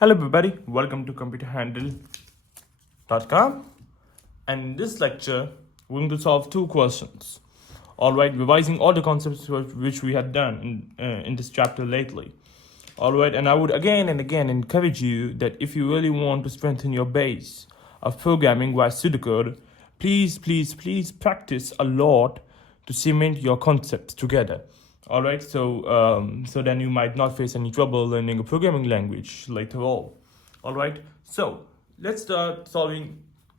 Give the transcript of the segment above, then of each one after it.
Hello everybody, welcome to computerhandle.com, and in this lecture we're going to solve two questions. Alright, revising all the concepts which we had done in this chapter lately. Alright, and I would again and again encourage you that if you really want to strengthen your base of programming via pseudocode, please practice a lot to cement your concepts together. All right, so then you might not face any trouble learning a programming language later on. All right, so let's start solving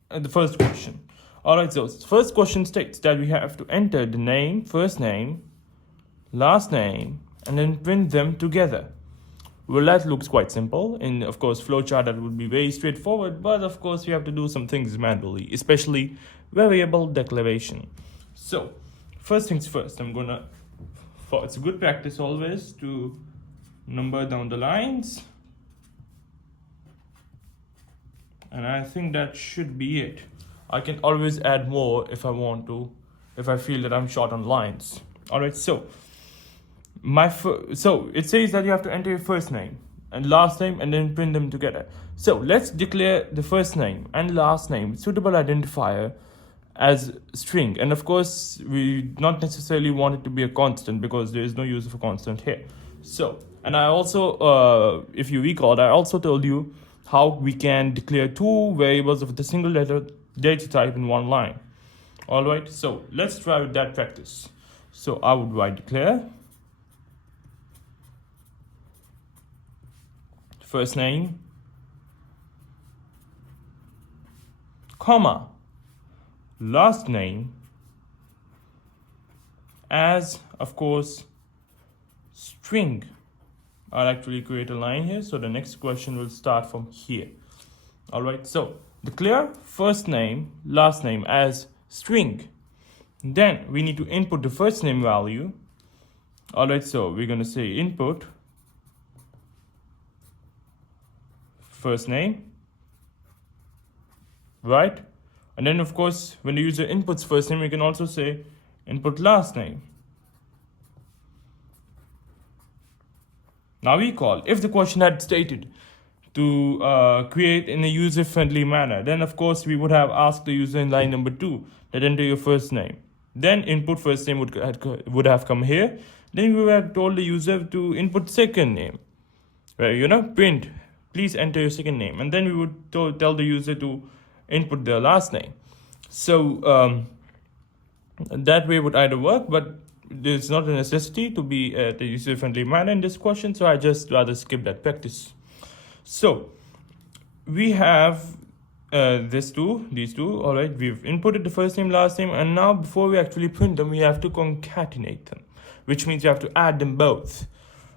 the first question. All right, so the first question states that we have to enter the name, first name, last name, and then print them together. Well, that looks quite simple. In, of course, flowchart that would be very straightforward, but of course we have to do some things manually, especially variable declaration. So first things first, it's a good practice always to number down the lines, and I think that should be it. I can always add more if I want to, if I feel that I'm short on lines. All right, so it says that you have to enter your first name and last name and then print them together. So let's declare the first name and last name suitable identifier as string, and of course we not necessarily want it to be a constant because there is no use of a constant here. So, and I also if you recall, I also told you how we can declare two variables of the single letter data type in one line. All right, so let's try with that practice. So I would write declare first name, comma, last name as, of course, string. I'll actually create a line here, so the next question will start from here. All right, so declare first name, last name as string. Then we need to input the first name value. All right, so we're going to say input first name, right? And then, of course, when the user inputs first name, we can also say input last name. Now recall, if the question had stated to create in a user-friendly manner, then of course we would have asked the user in line number 2 that enter your first name. Then input first name would have come here. Then we would have told the user to input second name, where print, please enter your second name, and then we would tell the user to input their last name. So that way would either work, but there's not a necessity to be at a user-friendly manner in this question, so I just rather skip that practice. So we have these two. All right, we've inputted the first name, last name, and now before we actually print them, we have to concatenate them, which means you have to add them both.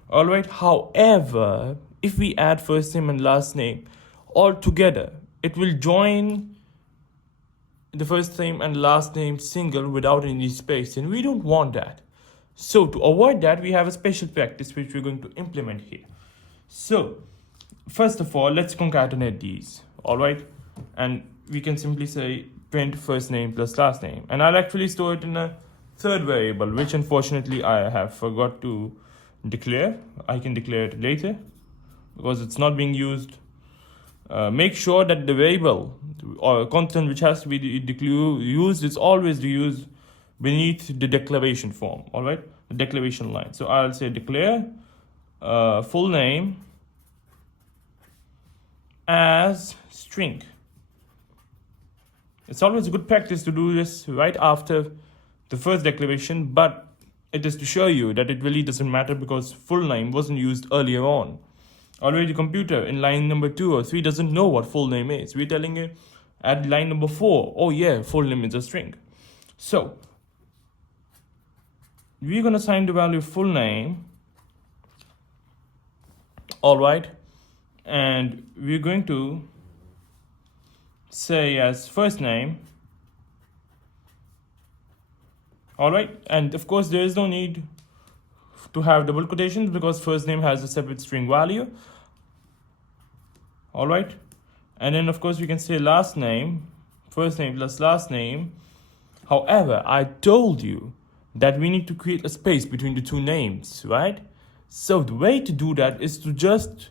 All right, however, if we add first name and last name all together, it will join the first name and last name single without any space, and we don't want that. So to avoid that, we have a special practice which we're going to implement here. So first of all, let's concatenate these. All right, and we can simply say print first name plus last name, and I'll actually store it in a third variable, which unfortunately I have forgot to declare. I can declare it later because it's not being used. Make sure that the variable or constant which has to be used is always used beneath the declaration form. All right, the declaration line. So I'll say declare full name as string. It's always a good practice to do this right after the first declaration, but it is to show you that it really doesn't matter because full name wasn't used earlier on. Already the computer in line number 2 or 3 doesn't know what full name is. We're telling it at line number 4, oh yeah, full name is a string. So we're going to assign the value full name. All right, and we're going to say as first name. All right, and of course there is no need to have double quotations because first name has a separate string value. All right, and then of course we can say last name, first name plus last name. However, I told you that we need to create a space between the two names, right? So the way to do that is to just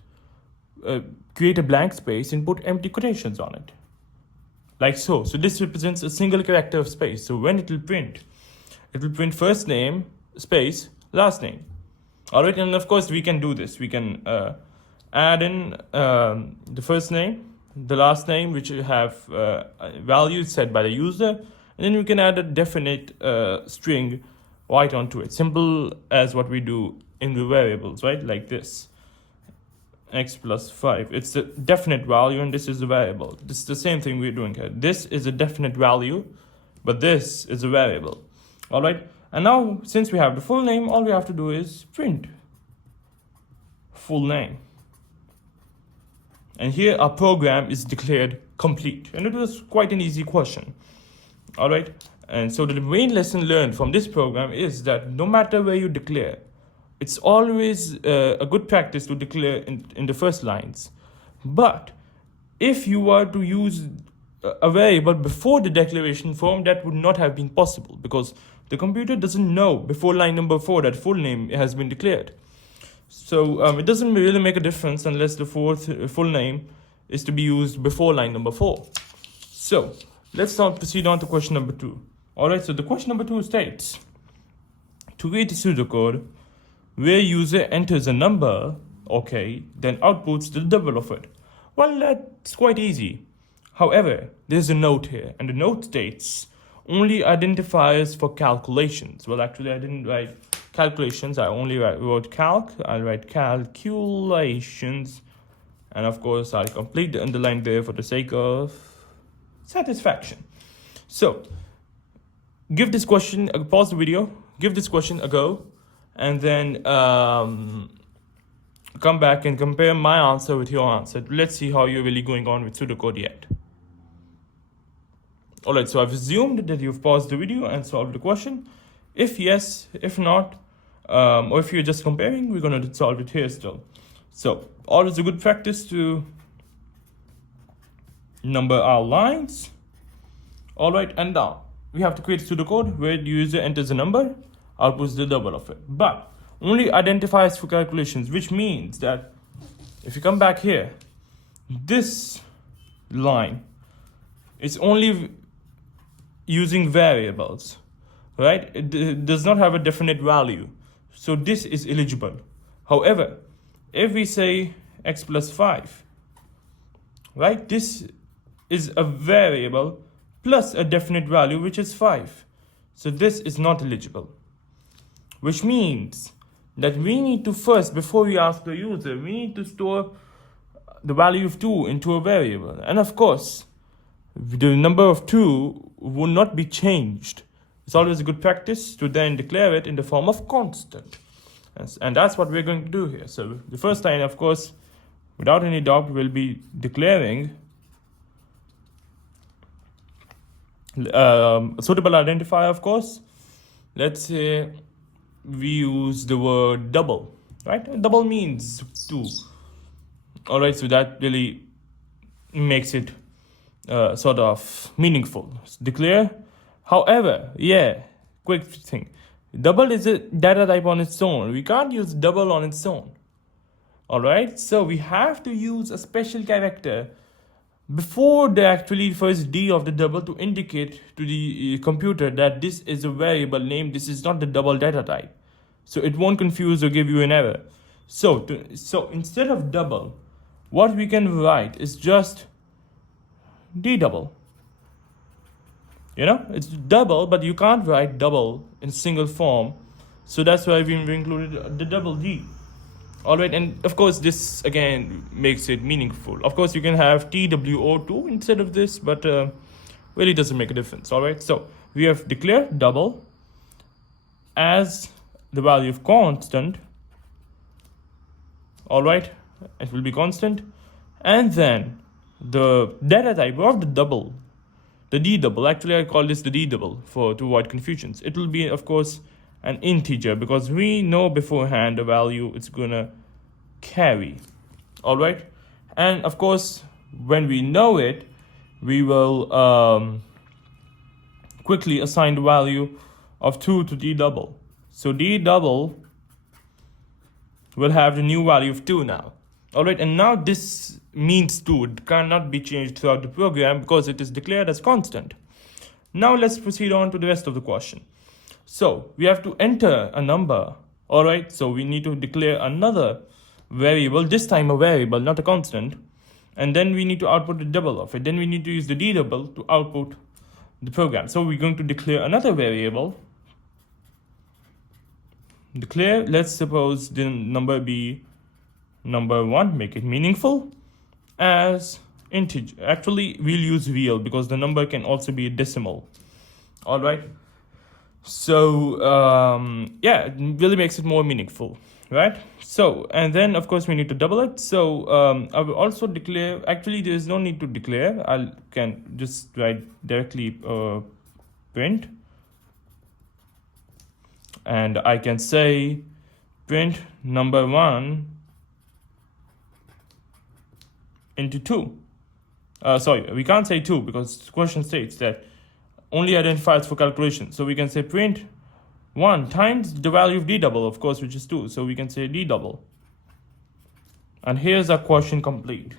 create a blank space and put empty quotations on it, like so. So this represents a single character of space. So when it will print first name space last name. All right, and of course we can do this. We can add in the first name, the last name, which have values set by the user, and then we can add a definite string right onto it. Simple as what we do in the variables, right? Like this, x plus 5. It's a definite value, and this is a variable. This is the same thing we're doing here. This is a definite value, but this is a variable. All right, and now since we have the full name, all we have to do is print full name. And here our program is declared complete. And it was quite an easy question. All right, and so the main lesson learned from this program is that no matter where you declare, it's always a good practice to declare in the first lines. But if you were to use a variable before the declaration form, that would not have been possible, because the computer doesn't know before line number 4 that full name has been declared. So it doesn't really make a difference unless the full name is to be used before line number 4. So let's now proceed on to question number 2. All right, so the question number 2 states, to create a pseudocode where user enters a number, okay, then outputs the double of it. Well, that's quite easy. However, there's a note here, and the note states only identifiers for calculations. Well, actually, I didn't write calculations. I only wrote calc. I'll write calculations. And of course, I'll complete the underline there for the sake of satisfaction. So, give this question, pause the video, give this question a go, and then come back and compare my answer with your answer. Let's see how you're really going on with pseudocode yet. Alright, so I've assumed that you've paused the video and solved the question. If yes, if not, or if you're just comparing, we're going to solve it here still. So, always a good practice to number our lines. Alright, and now we have to create a pseudocode where the user enters a number, outputs the double of it. But only identifiers for calculations, which means that if you come back here, this line is only using variables, right? It does not have a definite value. So this is eligible. However, if we say x plus 5, right? This is a variable plus a definite value, which is 5. So this is not eligible, which means that we need to first, before we ask the user, we need to store the value of 2 into a variable. And of course, the number of 2 will not be changed. It's always a good practice to then declare it in the form of constant. And that's what we're going to do here. So the first line, of course, without any doubt, will be declaring a suitable identifier, of course. Let's say we use the word double, right? Double means 2. All right, so that really makes it sort of meaningful. Declare. However, yeah, quick thing. Double is a data type on its own. We can't use double on its own. All right, so we have to use a special character before the actually first D of the double to indicate to the computer that this is a variable name. This is not the double data type. So it won't confuse or give you an error. So instead of double, what we can write is just D double. You know, it's double, but you can't write double in single form. So that's why we included the double D. All right, and of course, this again makes it meaningful. Of course, you can have TWO2 instead of this, but really doesn't make a difference. All right, so we have declared double as the value of constant. All right, it will be constant. And then the data type of the double, the D double, actually I call this the D double to avoid confusions. It will be, of course, an integer because we know beforehand the value it's gonna carry. All right, and of course, when we know it, we will quickly assign the value of 2 to D double. So D double will have the new value of 2 now. All right, and now this means to it cannot be changed throughout the program because it is declared as constant. Now let's proceed on to the rest of the question. So we have to enter a number. All right, so we need to declare another variable, this time a variable, not a constant, and then we need to output the double of it. Then we need to use the d double to output the program. So we're going to declare another variable. Declare, let's suppose the number be number 1, make it meaningful, as integer. Actually, we'll use real because the number can also be a decimal. All right. So yeah, it really makes it more meaningful, right? So, and then of course we need to double it. So I will also declare, actually there is no need to declare. I can just write directly print, and I can say print number 1 into 2. Sorry, we can't say 2 because the question states that only identifies for calculation. So we can say print 1 times the value of d double, of course, which is 2. So we can say d double. And here's our question complete.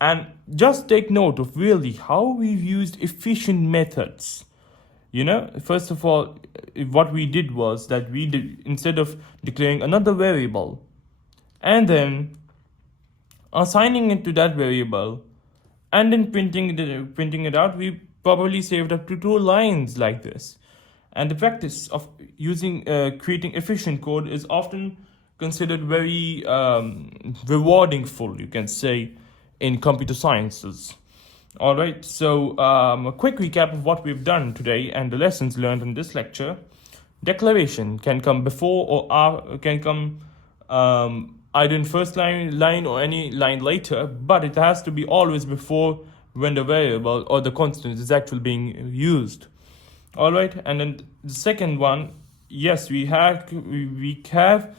And just take note of really how we've used efficient methods. You know, first of all, what we did was that we did, instead of declaring another variable and then assigning it to that variable and then printing it out, we probably saved up to 2 lines like this. And the practice of using creating efficient code is often considered very rewarding, you can say, in computer sciences. All right, so a quick recap of what we've done today and the lessons learned in this lecture. Declaration can come before or can come either in first line or any line later, but it has to be always before when the variable or the constant is actually being used. All right, and then the second one, yes, we can,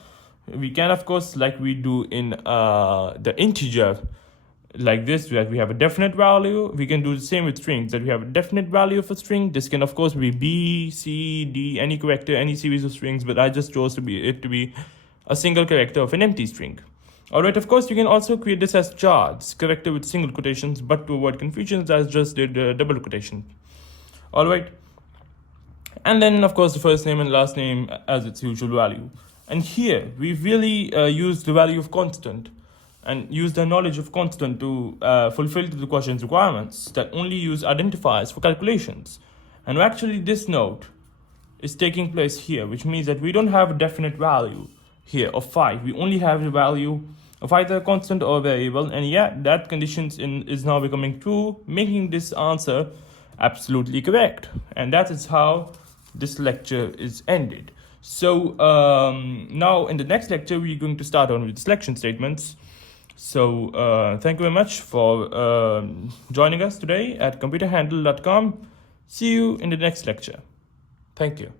of course, like we do in the integer, like this, that we have a definite value. We can do the same with strings, that we have a definite value of a string. This can of course be B, C, D, any character, any series of strings, but I just chose to be a single character of an empty string. All right, of course, you can also create this as charts, character with single quotations, but to avoid confusions, I just did double quotation. All right, and then of course the first name and last name as its usual value. And here we really used the value of constant and use the knowledge of constant to fulfill the question's requirements that only use identifiers for calculations. And actually this note is taking place here, which means that we don't have a definite value here of 5. We only have the value of either a constant or a variable, and yeah, that condition is now becoming true, making this answer absolutely correct. And that is how this lecture is ended. So now in the next lecture we're going to start on with selection statements. So thank you very much for joining us today at computerhandle.com. See you in the next lecture. Thank you.